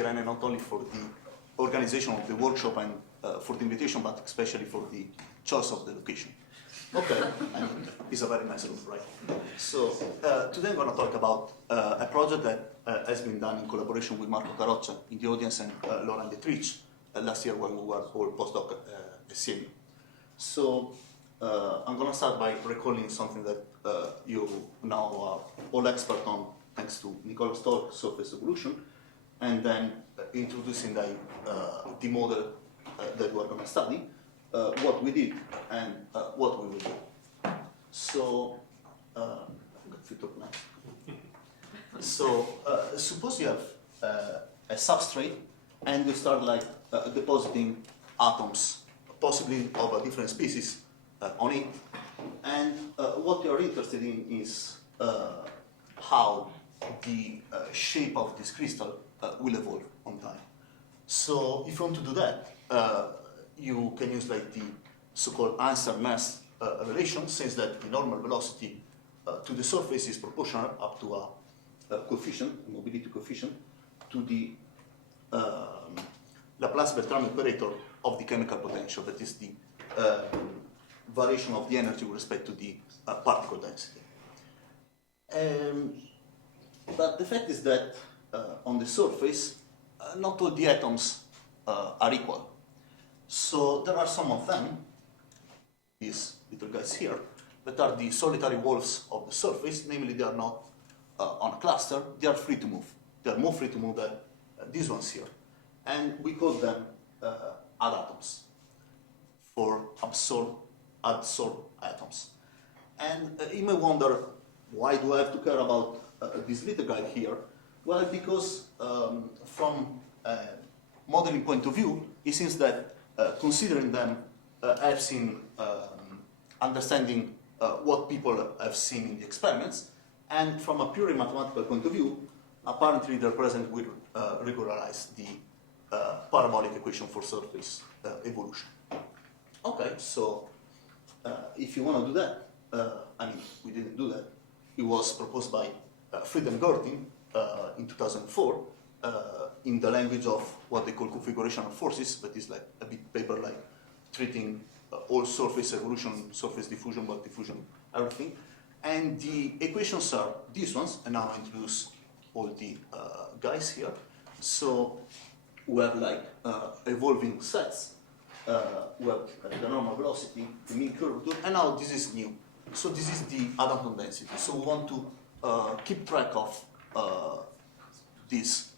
Irene, not only for the organization of the workshop and for the invitation, but especially for the choice of the location. Okay, and it's a very nice room, right? So today I'm going to talk about a project that has been done in collaboration with Marco Carroccia in the audience and Laurent Dietrich last year when we were all postdoc at CMU. So I'm going to start by recalling something that you now are all expert on, thanks to Nicola's talk, surface evolution, and then introducing the model that we're going to study, what we did, and what we will do. So, so suppose you have a substrate, and you start like depositing atoms, possibly of a different species, on it. And what you're interested in is how the shape of this crystal will evolve on time. So if you want to do that, you can use like the so-called answer-mass relation, since that the normal velocity to the surface is proportional up to a coefficient, a mobility coefficient, to the Laplace-Beltrami operator of the chemical potential, that is the variation of the energy with respect to the particle density. But the fact is that on the surface, not all the atoms are equal. So there are some of them, these little guys here, that are the solitary wolves of the surface, namely they are not on a cluster, they are free to move. They are more free to move than these ones here. And we call them adatoms, for adsorb atoms. And you may wonder, why do I have to care about this little guy here? Well, because from a modeling point of view, it seems that considering them helps in understanding what people have seen in the experiments, and from a purely mathematical point of view, apparently they're present with regularize the parabolic equation for surface evolution. Okay, so if you want to do that, I mean, we didn't do that. It was proposed by Fried and Gerting in 2004 in the language of what they call configuration of forces, that is like a big paper like treating all surface evolution, surface diffusion, bulk diffusion, everything. And the equations are these ones, and now I introduce all the guys here. So we have like evolving sets, we have the normal velocity, the mean curvature, and now this is new. So this is the atom density. So we want to keep track of these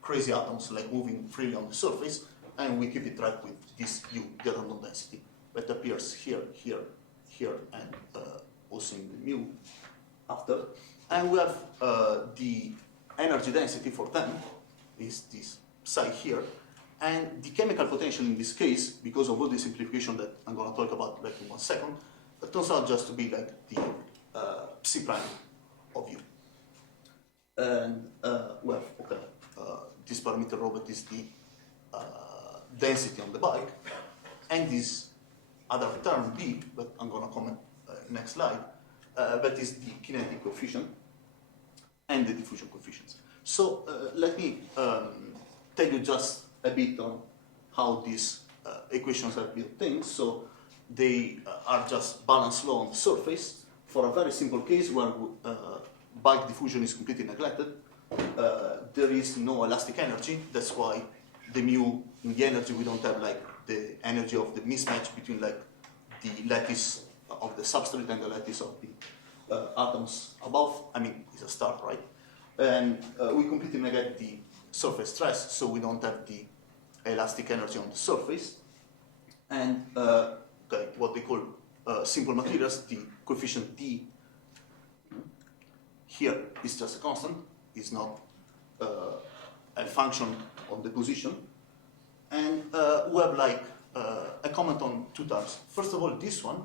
crazy atoms like moving freely on the surface, and we keep it track with this U, the atom density, that appears here, here, here, and also in the mu after. And we have the energy density for them, is this psi here, and the chemical potential in this case, because of all the simplification that I'm going to talk about like in 1 second, it turns out just to be like the psi prime of U. And well, okay, this parameter rho, that is the density on the bulk, and this other term B, that I'm going to comment next slide, that is the kinetic coefficient and the diffusion coefficients. So let me tell you just a bit on how these equations have been obtained. So they are just balanced law on the surface for a very simple case where bulk diffusion is completely neglected. There is no elastic energy. That's why the mu in the energy, we don't have like the energy of the mismatch between like the lattice of the substrate and the lattice of the atoms above. I mean, it's a star, right? And we completely neglect the surface stress, so we don't have the elastic energy on the surface. And okay, what they call simple materials, the coefficient D here is just a constant, it's not a function of the position. And we have like a comment on 2 terms. First of all, this one,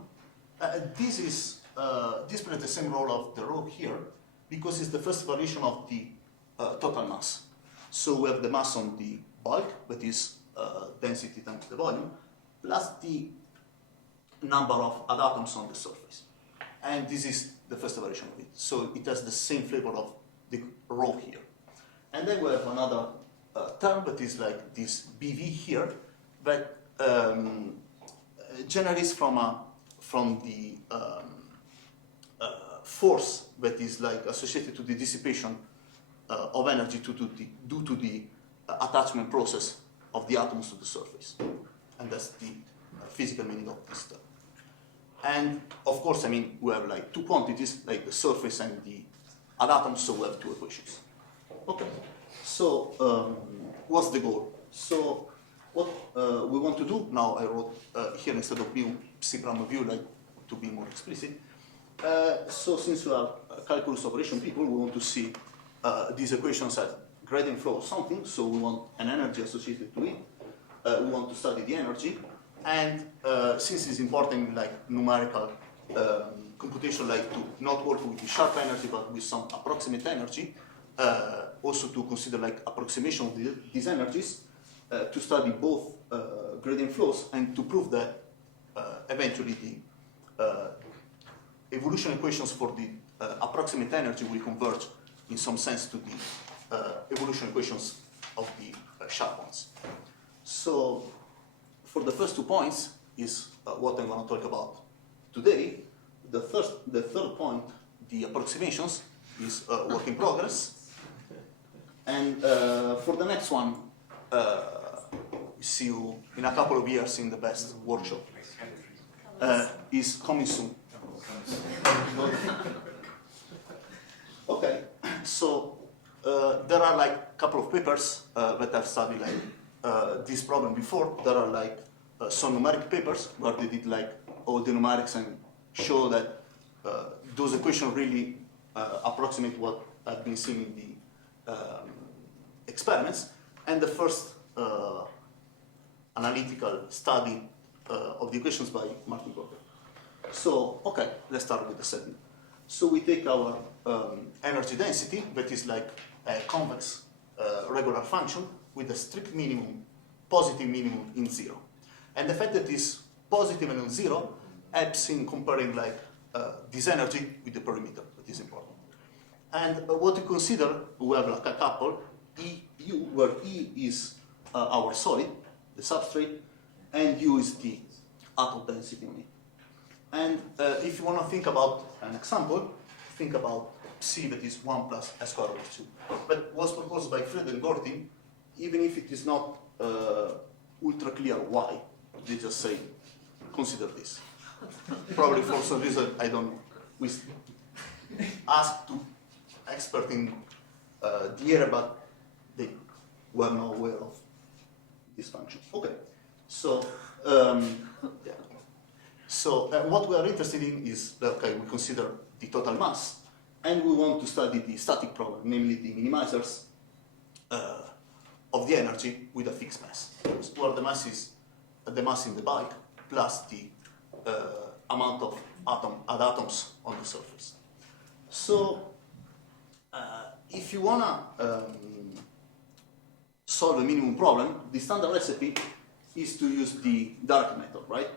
this plays the same role of the rho here, because it's the first variation of the total mass. So we have the mass on the bulk, that is density times the volume, plus the number of atoms on the surface. And this is the first variation of it. So it has the same flavor of the rho here. And then we have another term that is like this BV here that generates from the force that is like associated to the dissipation of energy due to the attachment process of the atoms to the surface. And that's the physical meaning of this term. And of course, I mean, we have like two quantities, like the surface and the atoms, so we have two equations. Okay, so what's the goal? So what we want to do, now I wrote here instead of mu, psi prime view, like to be more explicit. So since we are calculus operation people, we want to see these equations at gradient flow of something, so we want an energy associated to it. We want to study the energy, and since it's important, like numerical computation, like to not work with the sharp energy, but with some approximate energy, also to consider like approximation of these energies, to study both gradient flows and to prove that eventually the evolution equations for the approximate energy will converge in some sense to the evolution equations of the sharp ones. So for the first 2 points is what I'm going to talk about today. The third point, the approximations, is work in progress. And for the next one, see you in a couple of years in the best workshop. Is coming soon. Okay, so there are like a couple of papers that have studied like this problem before. There are like some numeric papers where they did like all the numerics and show that those equations really approximate what I've been seeing in the experiments. And the first analytical study of the equations by Martin Gorter. So, okay, let's start with the setting. So we take our energy density, that is like a convex regular function with a strict minimum, positive minimum in zero. And the fact that it's positive and in zero helps in comparing like this energy with the perimeter, that is important. And what we consider, we have like a couple, E, U, where E is our solid, the substrate, and U is the atom density on it. And if you want to think about an example, think about psi that is 1 plus s squared over 2. But was proposed by Fred and Gortin, even if it is not ultra clear why, they just say, consider this. Probably for some reason, I don't know. We asked to expert in the area, but they were not aware of this function. Okay, so yeah. So what we are interested in is that, okay, we consider the total mass, and we want to study the static problem, namely the minimizers of the energy with a fixed mass, where the mass is the mass in the bulk plus the amount of atoms on the surface. So if you wanna solve a minimum problem, the standard recipe is to use the Dirac method, right?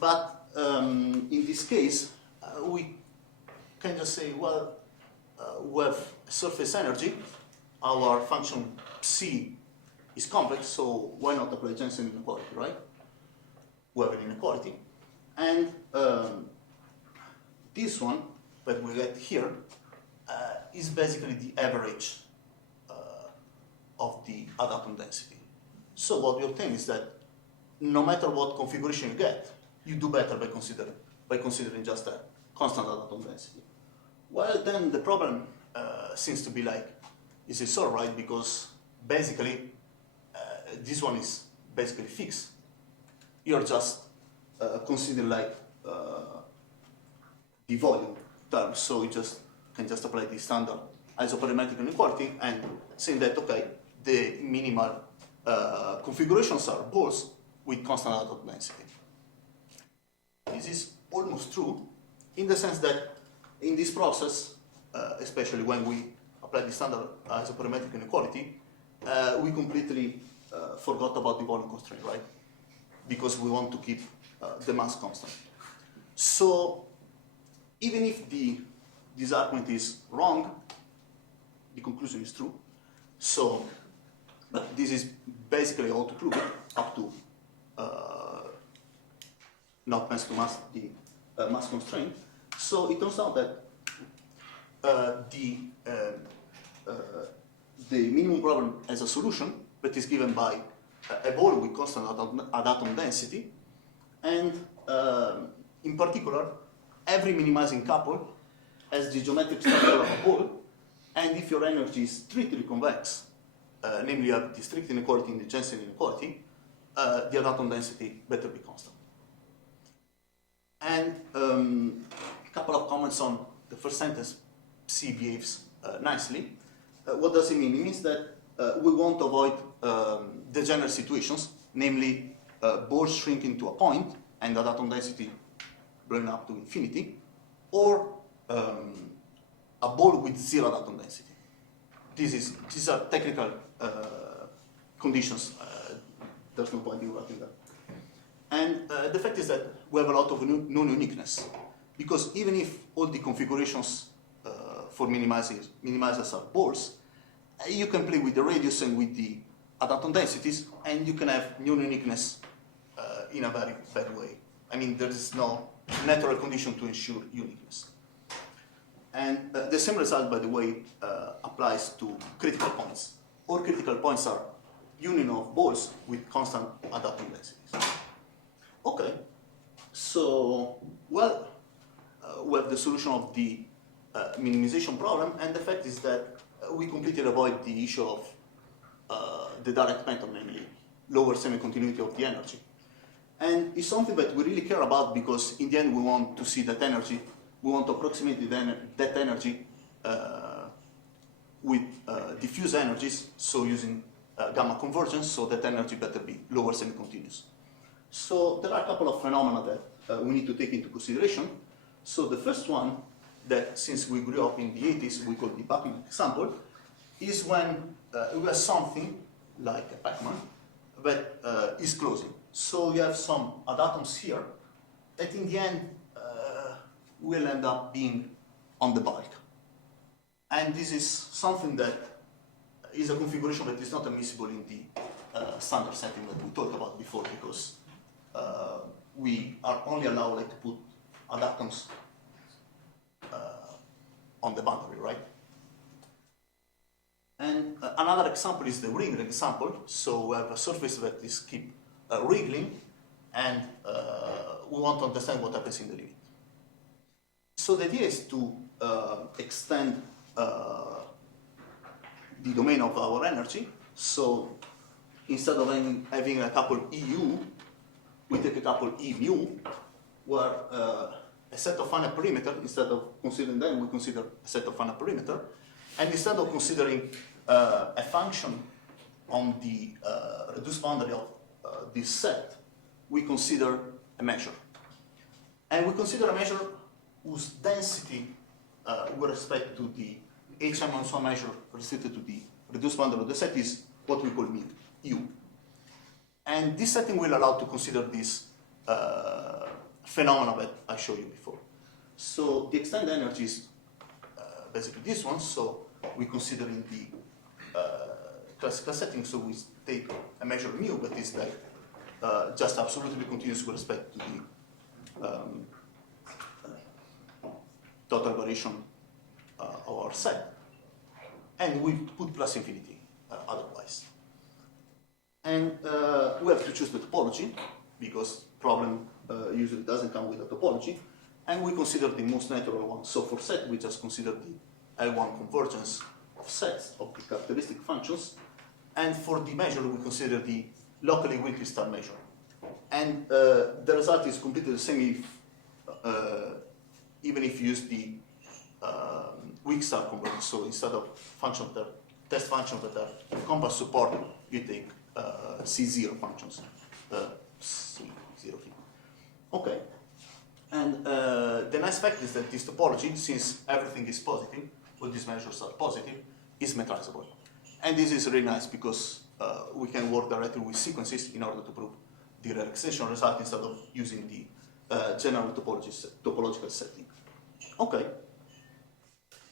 But in this case, we can just say, well, we have surface energy, our function psi is complex, so why not apply Jensen inequality, right? We have an inequality. And this one that we get here is basically the average of the atom density. So what we obtain is that no matter what configuration you get, you do better by considering just a constant atom density. Well, then the problem seems to be like, is it so, right? Because basically, this one is basically fixed. You're just considering like the volume term, so you can just apply the standard isoperimetric inequality and saying that, okay, the minimal configurations are balls with constant atom density. This is almost true in the sense that in this process, especially when we apply the standard isoperimetric inequality, we completely forgot about the volume constraint, right? Because we want to keep the mass constant. So even if this argument is wrong, the conclusion is true. So, but this is basically how to prove it up to not mass to mass, the mass constraint. So it turns out that the minimum problem has a solution that is given by a ball with constant atom density, and in particular, every minimizing couple has the geometric structure of a ball, and if your energy is strictly convex, namely you have the strict inequality and the Jensen inequality, the atom density better be constant. And a couple of comments on the first sentence. C behaves nicely. What does it mean? It means that we want to avoid degenerate situations, namely balls shrinking to a point and the atom density blowing up to infinity, or a ball with zero atom density. These are technical conditions. There's no point in writing that. And the fact is that we have a lot of non-uniqueness, because even if all the configurations for minimizers are balls, you can play with the radius and with the atom densities, and you can have non-uniqueness in a very bad way. I mean, there is no natural condition to ensure uniqueness. And the same result, by the way, applies to critical points. All critical points are union of balls with constant atom densities. Okay, so, well, we have the solution of the minimization problem, and the fact is that we completely avoid the issue of the direct method, namely lower semi-continuity of the energy. And it's something that we really care about, because in the end we want to see that energy, we want to approximate that energy with diffuse energies, so using gamma convergence, so that energy better be lower semi-continuous. So there are a couple of phenomena that we need to take into consideration. So the first one, that since we grew up in the 80s, we call the Pac-Man example, is when we have something like a Pac-Man that is closing. So you have some atoms here that in the end will end up being on the bulk. And this is something that is a configuration that is not admissible in the standard setting that we talked about before, because we are only allowed to put atoms on the boundary, right? And another example is the ring example. So we have a surface that is keep wriggling, and we want to understand what happens in the limit. So the idea is to extend the domain of our energy. So instead of having a couple EU, we take a couple E mu, where a set of finite perimeter, instead of considering them, we consider a set of finite perimeter. And instead of considering a function on the reduced boundary of this set, we consider a measure. And we consider a measure whose density with respect to the HM1 measure restricted to the reduced boundary of the set is what we call mu, U. And this setting will allow to consider this phenomena that I showed you before. So the extended energy is basically this one. So we consider in the classical setting, so we take a measure of mu that is like just absolutely continuous with respect to the total variation of our set, and we put plus infinity otherwise. And we have to choose the topology, because problem usually doesn't come with a topology, and we consider the most natural one. So for set, we just consider the L1 convergence of sets of the characteristic functions, and for the measure, we consider the locally weak crystal measure. And the result is completely the same if, even if you use the weak star convergence. So instead of functions that are test functions that are compass support, you take C0 functions, C0. Okay. And the nice fact is that this topology, since everything is positive, all these measures are positive, is metrizable. And this is really nice because we can work directly with sequences in order to prove the relaxation result instead of using the general topological setting. Okay.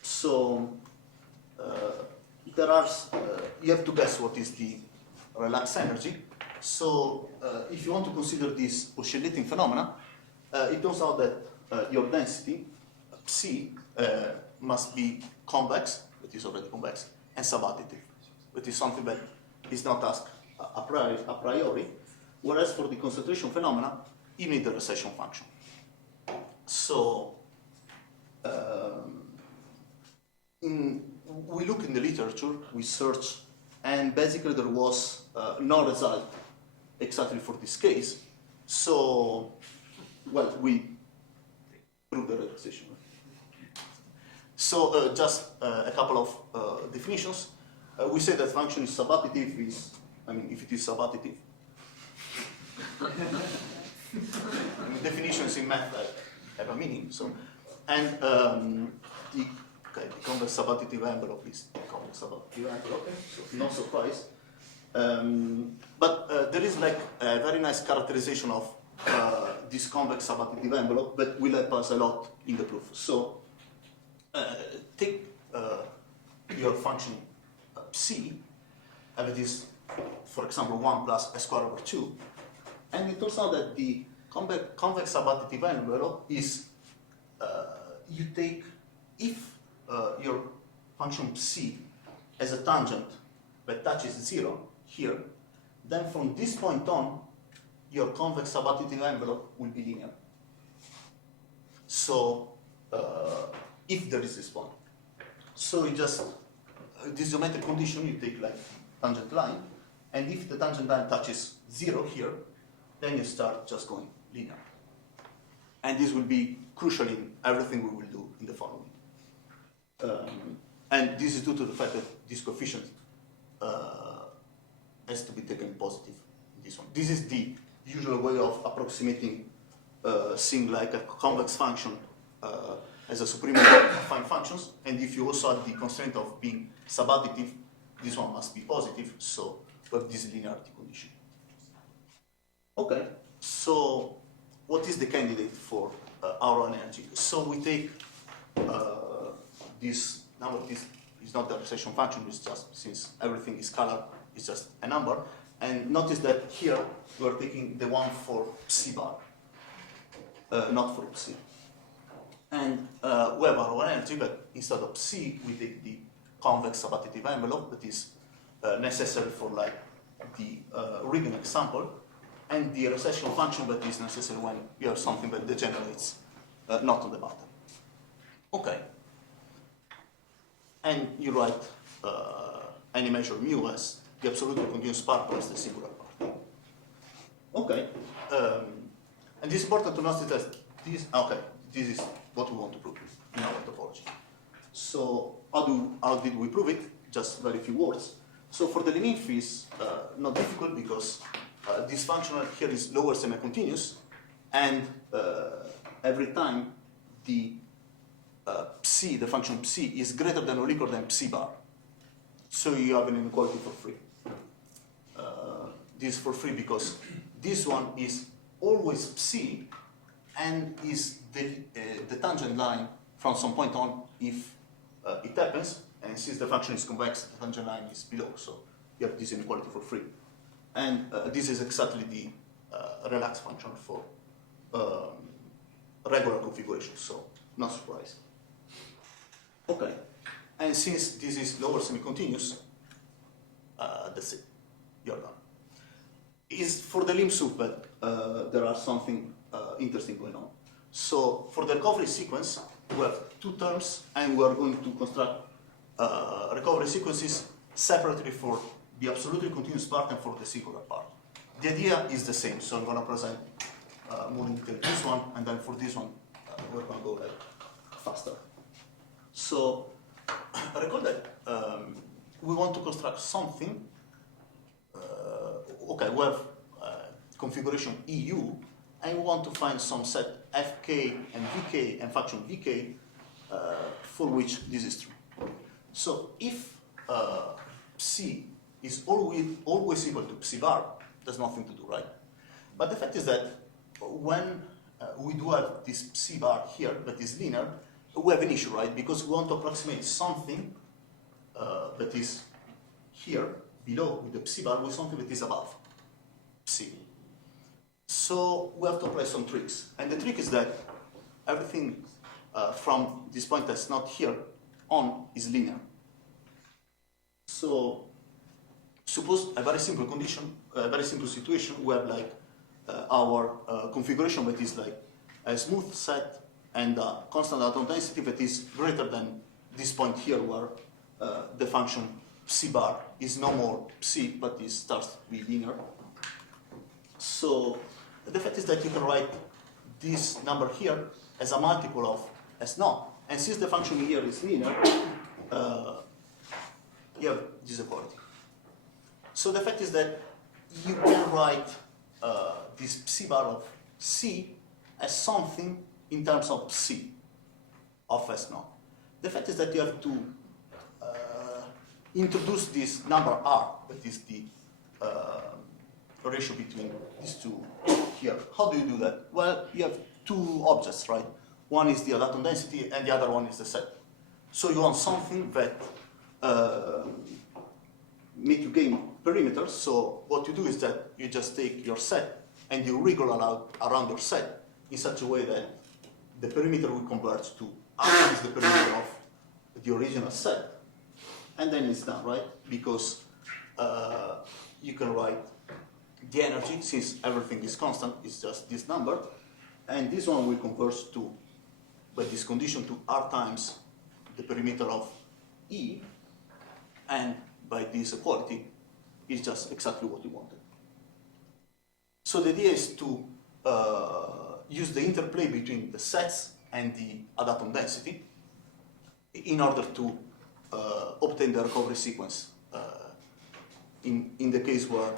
So there are, you have to guess what is the relaxed energy. So if you want to consider this oscillating phenomena, it turns out that your density, psi, must be convex, that is already convex, and subadditive, which is something that is not asked a priori, whereas for the concentration phenomena, you need the recession function. So we look in the literature, we search, and basically there was no result exactly for this case. So, well, we prove the relaxation. So just a couple of definitions. We say that function is subadditive if it is subadditive. Definitions in math have a meaning. So, and the convex subadditive envelope is the convex subadditive envelope. So no surprise. But there is like a very nice characterization of this convex subadditive envelope that will help us a lot in the proof. So take your function psi, and it is, for example, 1 plus s squared over 2, and it turns out that the convex subadditive envelope is, you take, if your function psi has a tangent that touches 0 here, then from this point on, your convex subadditive envelope will be linear. So, if there is this point. So you just, this geometric condition, you take like tangent line, and if the tangent line touches 0 here, then you start just going linear. And this will be crucial in everything we will do in the following. And this is due to the fact that this coefficient has to be taken positive in this one. This is the usual way of approximating seeing like a convex function as a supreme of affine functions, and if you also have the constraint of being subadditive, this one must be positive, so we have this linearity condition. Okay, so what is the candidate for our energy? So we take this number, this is not the recession function, it's just, since everything is scalar, it's just a number, and notice that here we're taking the one for psi bar, not for psi. And we have our energy, but instead of psi, we take the convex subadditive envelope that is necessary for like the Riemann example, and the recession function that is necessary when you have something that degenerates not on the bottom. Okay. And you write any measure mu as the absolutely continuous part plus the singular part. Okay. And it's important to notice that this is what we want to prove in our topology. So how did we prove it? Just very few words. So for the limit is not difficult because this function here is lower semi-continuous, and every time the psi, the function psi, is greater than or equal than psi bar. So you have an inequality for free. This is for free because this one is always psi and is the tangent line from some point on if it happens, and since the function is convex, the tangent line is below, so you have this inequality for free. And this is exactly the relaxed function for regular configuration, so no surprise. Okay, and since this is lower semi-continuous, that's it, you're done. Is for the limb soup, but there are something interesting going on. So for the recovery sequence, we have two terms, and we are going to construct recovery sequences separately for the absolutely continuous part and for the singular part. The idea is the same, so I'm going to present more in detail this one, and then for this one, we're going to go like faster. So recall that we want to construct something. Okay, we have configuration EU, and we want to find some set fk and vk and function vk for which this is true. So if psi is always equal to psi bar, there's nothing to do, right? But the fact is that when we do have this psi bar here that is linear, we have an issue, right? Because we want to approximate something that is here below with the psi bar with something that is above psi. So we have to apply some tricks. And the trick is that everything from this point that's not here on is linear. So suppose a very simple condition, a very simple situation, we have like our configuration that is like a smooth set and a constant atom density that is greater than this point here where the function psi bar is no more psi but it starts to be linear. So the fact is that you can write this number here as a multiple of S0, and since the function here is linear, you have this equality. So the fact is that you can write this psi bar of C as something in terms of psi of S0. The fact is that you have to introduce this number R, that is the ratio between these two here. How do you do that? Well, you have two objects, right? One is the atom density and the other one is the set. So you want something that make you gain perimeters. So what you do is that you just take your set and you wriggle around your set in such a way that the perimeter will converge to R is the perimeter of the original set. And then it's done, right? Because you can write the energy, since everything is constant, it's just this number. And this one will converge to, by this condition, to R times the perimeter of E. And by this equality, it's just exactly what you wanted. So the idea is to use the interplay between the sets and the atom density in order to obtain the recovery sequence in the case where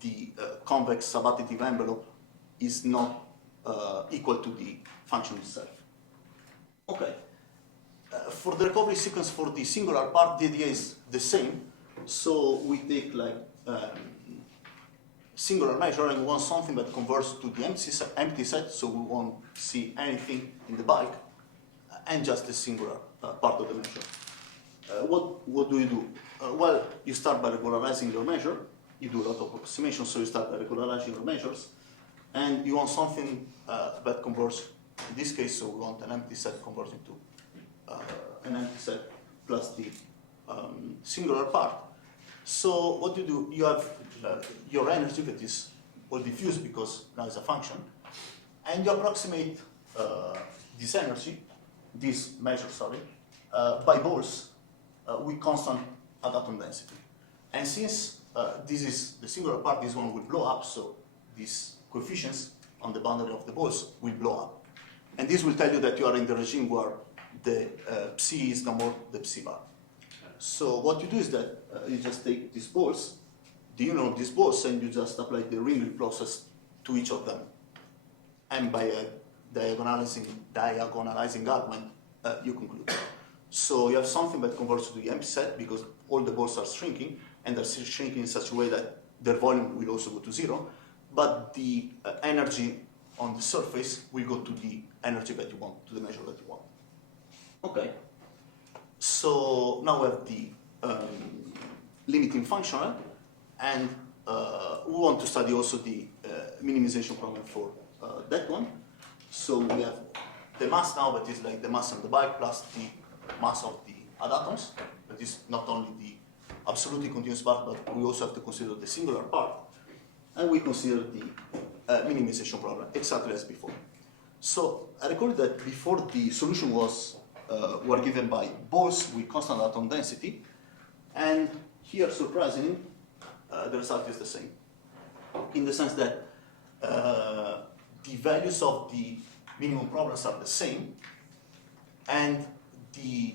the convex subadditive envelope is not equal to the function itself. Okay. For the recovery sequence for the singular part, the idea is the same. So we take like singular measure and we want something that converts to the empty set, so we won't see anything in the bulk, and just the singular part of the measure. What do you do? Well, you start by regularizing your measure. You do a lot of approximations, so you start by regularizing your measures, and you want something that converts, in this case, so we want an empty set converting to an empty set plus the singular part. So what you do, you have your energy that is well diffused because now it's a function, and you approximate this energy, this measure, sorry, by balls with constant atom density. And since this is the singular part, this one will blow up, so these coefficients on the boundary of the balls will blow up. And this will tell you that you are in the regime where the psi is no more the psi bar. So what you do is that you just take these balls, the union of these balls, and you just apply the Ringling process to each of them. And by diagonalizing argument, you conclude. So you have something that converts to the empty set because all the balls are shrinking, and they're shrinking in such a way that their volume will also go to zero, but the energy on the surface will go to the energy that you want, to the measure that you want. Okay. So now we have the limiting functional, and we want to study also the minimization problem for that one. So we have the mass now, that is like the mass on the bulk plus the mass of the atoms. That is not only the absolutely continuous part, but we also have to consider the singular part. And we consider the minimization problem, exactly as before. So I recall that before the solution were given by balls with constant atom density, and here, surprisingly, the result is the same, in the sense that the values of the minimum problems are the same, and the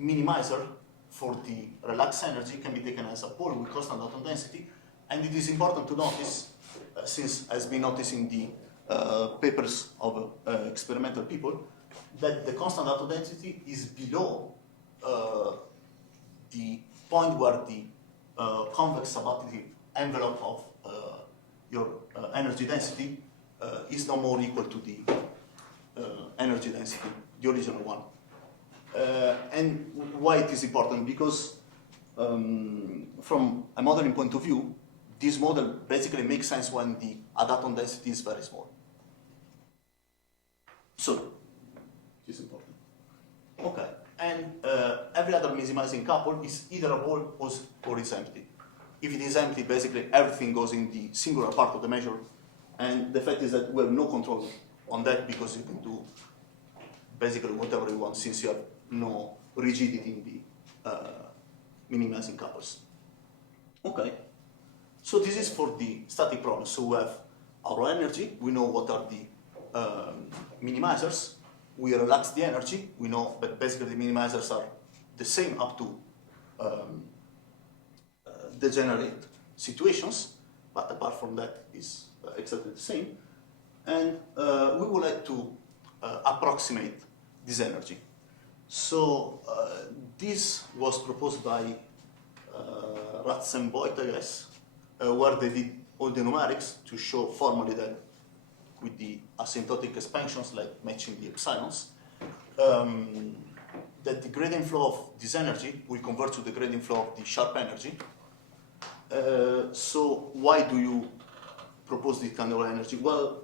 minimizer for the relaxed energy can be taken as a ball with constant atom density. And it is important to notice, since has been noticed in the papers of experimental people, that the constant atom density is below the point where the convex subadditive envelope of your energy density is no more equal to the energy density, the original one. And why it is important? Because from a modeling point of view, this model basically makes sense when the adatom density is very small. So, this is important. Okay, and every other minimizing couple is either a whole or is empty. If it is empty, basically everything goes in the singular part of the measure, and the fact is that we have no control on that because you can do basically whatever you want since you have no rigidity in the minimizing couples. Okay, so this is for the static problem. So we have our energy, we know what are the minimizers, we relax the energy, we know that basically the minimizers are the same up to degenerate situations, but apart from that is exactly the same. And we would like to approximate this energy. So this was proposed by Ratz and Voigt, I guess, where they did all the numerics to show formally that with the asymptotic expansions, like matching the epsilons, that the gradient flow of this energy will convert to the gradient flow of the sharp energy. So why do you propose this kind of energy? Well,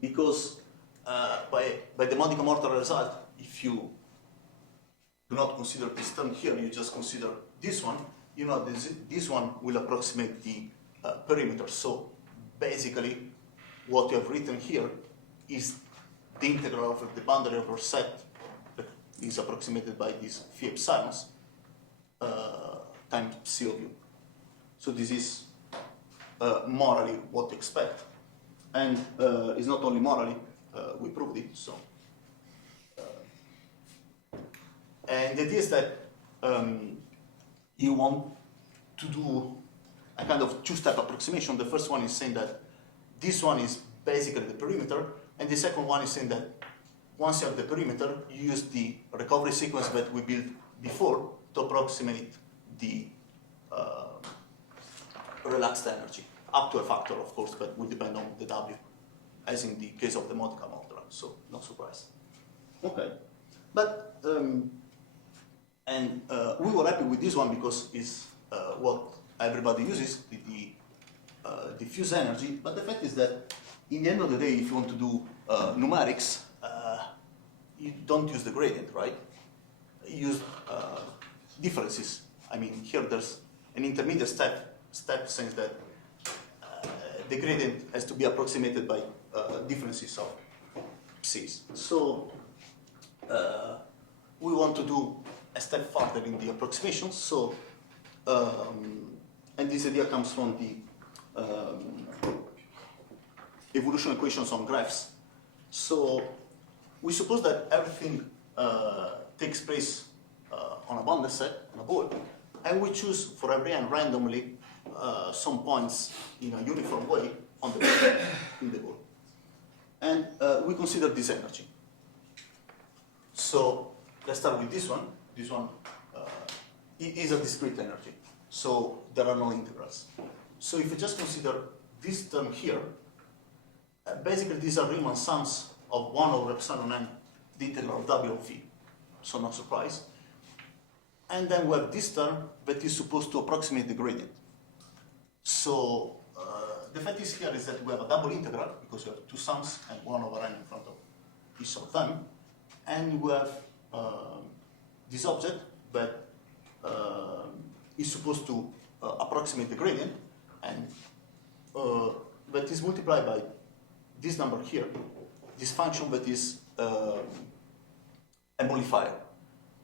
because by the Modica-Mortar result, if you do not consider this term here, you just consider this one, you know this one will approximate the perimeter. So basically, what you have written here is the integral of the boundary of your set that is approximated by these phi epsilons times C of u. So this is morally what to expect. And it's not only morally, we proved it. So, and the idea is that you want to do a kind of two-step approximation. The first one is saying that this one is basically the perimeter, and the second one is saying that once you have the perimeter, you use the recovery sequence that we built before to approximate the relaxed energy, up to a factor, of course, but will depend on the W, as in the case of the Modica-Mortar, so no surprise. Okay, but, we were happy with this one because it's what everybody uses, the diffuse energy, but the fact is that in the end of the day, if you want to do numerics, you don't use the gradient, right? You use differences. I mean, here there's an intermediate step saying that the gradient has to be approximated by differences of psi's. So we want to do a step further in the approximation. So, and this idea comes from the evolution equations on graphs. So we suppose that everything takes place on a bounded set, on a ball, and we choose for every n randomly some points in a uniform way on the ball, in the ball. And we consider this energy. So let's start with this one. This one is a discrete energy, so there are no integrals. So if you just consider this term here, basically these are Riemann sums of 1 over epsilon n, the integral of W of V, so no surprise. And then we have this term that is supposed to approximate the gradient. So the fact is here is that we have a double integral, because we have two sums and 1 over n in front of each of them. And we have this object that is supposed to approximate the gradient, and that is multiplied by this number here, this function that is a modifier.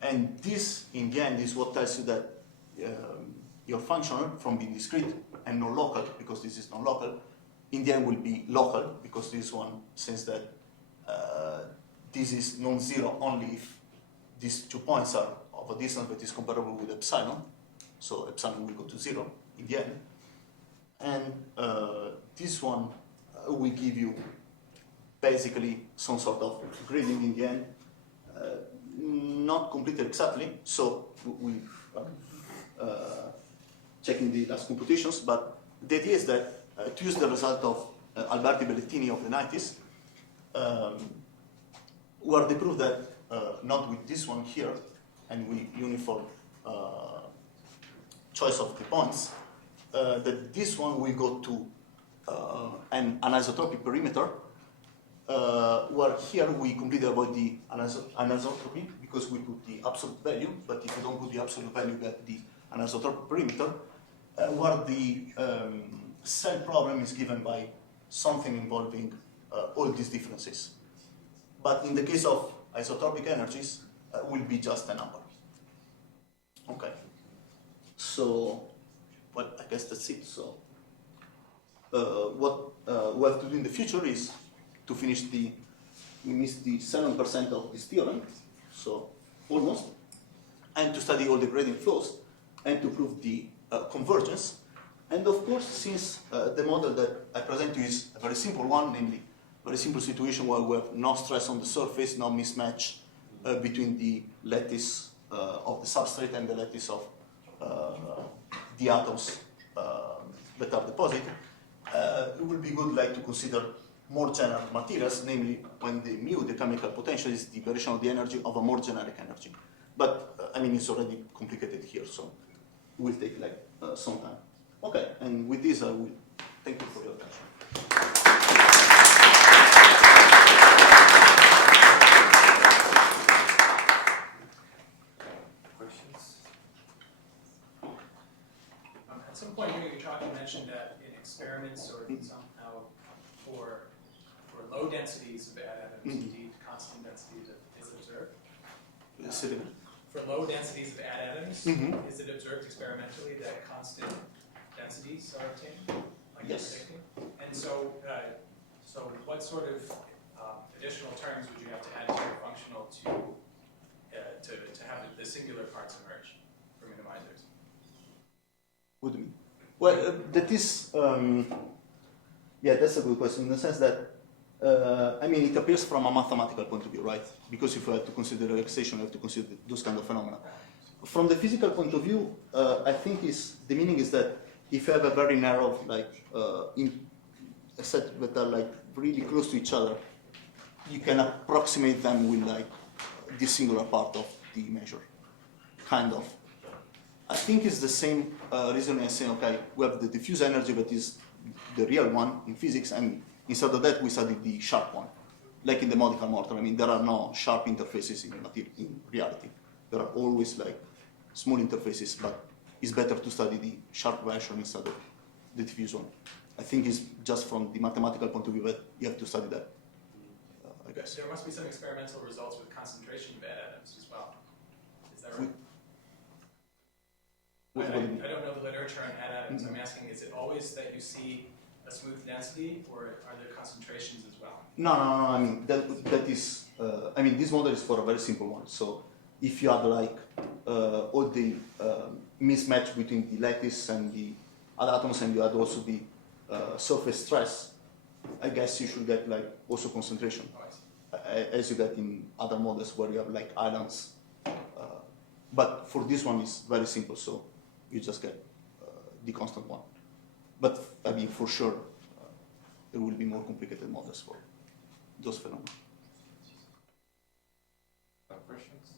And this, in the end, is what tells you that your function, from being discrete and non-local, because this is non-local, in the end will be local, because this one says that this is non-zero only if these 2 points are of a distance that is comparable with epsilon. So epsilon will go to 0 in the end. And this one will give you basically some sort of gradient in the end. Not completed exactly, so we checking the last computations, but the idea is that to use the result of Alberti Bellettini of the 90s, where they prove that not with this one here, and we uniform choice of the points, that this one will go to an anisotropic perimeter, where here we completely avoid the anisotropy because we put the absolute value, but if you don't put the absolute value, you get the anisotropic perimeter, where the cell problem is given by something involving all these differences. But in the case of isotropic energies, will be just a number. Okay. So, well, I guess that's it. So, what we have to do in the future is to finish we missed the 7% of this theorem, so almost, and to study all the gradient flows, and to prove the convergence. And of course, since the model that I present to you is a very simple one, namely a very simple situation where we have no stress on the surface, no mismatch between the lattice of the substrate and the lattice of the atoms that are deposited, it would be good to consider more general materials, namely when the mu, the chemical potential, is the variation of the energy of a more generic energy. But I mean, it's already complicated here, so it will take some time. Okay, and with this, I will thank you for your attention. Questions? At some point during your talk, you mentioned that in experiments or somehow for low densities of adatoms, indeed constant density is observed. For low densities of adatoms, is it observed experimentally that constant densities are obtained? Like yes. And so, what sort of additional terms would you have to add to your functional to have the singular parts emerge for minimizers? What do you mean? Well, that is, yeah, that's a good question in the sense that, I mean, it appears from a mathematical point of view, right? Because if you have to consider relaxation, you have to consider those kind of phenomena. From the physical point of view, I think the meaning is that if you have a very narrow, set that are really close to each other, you can approximate them with the singular part of the measure, kind of. I think it's the same reason as saying, okay, we have the diffuse energy that is the real one in physics, and instead of that we study the sharp one, like in the modical mortar. I mean, there are no sharp interfaces in reality. There are always small interfaces, but it's better to study the sharp version instead of the diffuse one. I think it's just from the mathematical point of view that you have to study that, I guess. There must be some experimental results with concentration of adatoms as well. Is that right? I don't know the literature on adatoms. I'm asking, is it always that you see a smooth density, or are there concentrations as well? No. I mean, that is. I mean, this model is for a very simple one. So, if you have all the mismatch between the lattice and the atoms, and you add also the surface stress, I guess you should get also concentration, as you get in other models where you have islands. But for this one, it's very simple. So you just get the constant one. But I mean, for sure, there will be more complicated models for those phenomena. Questions?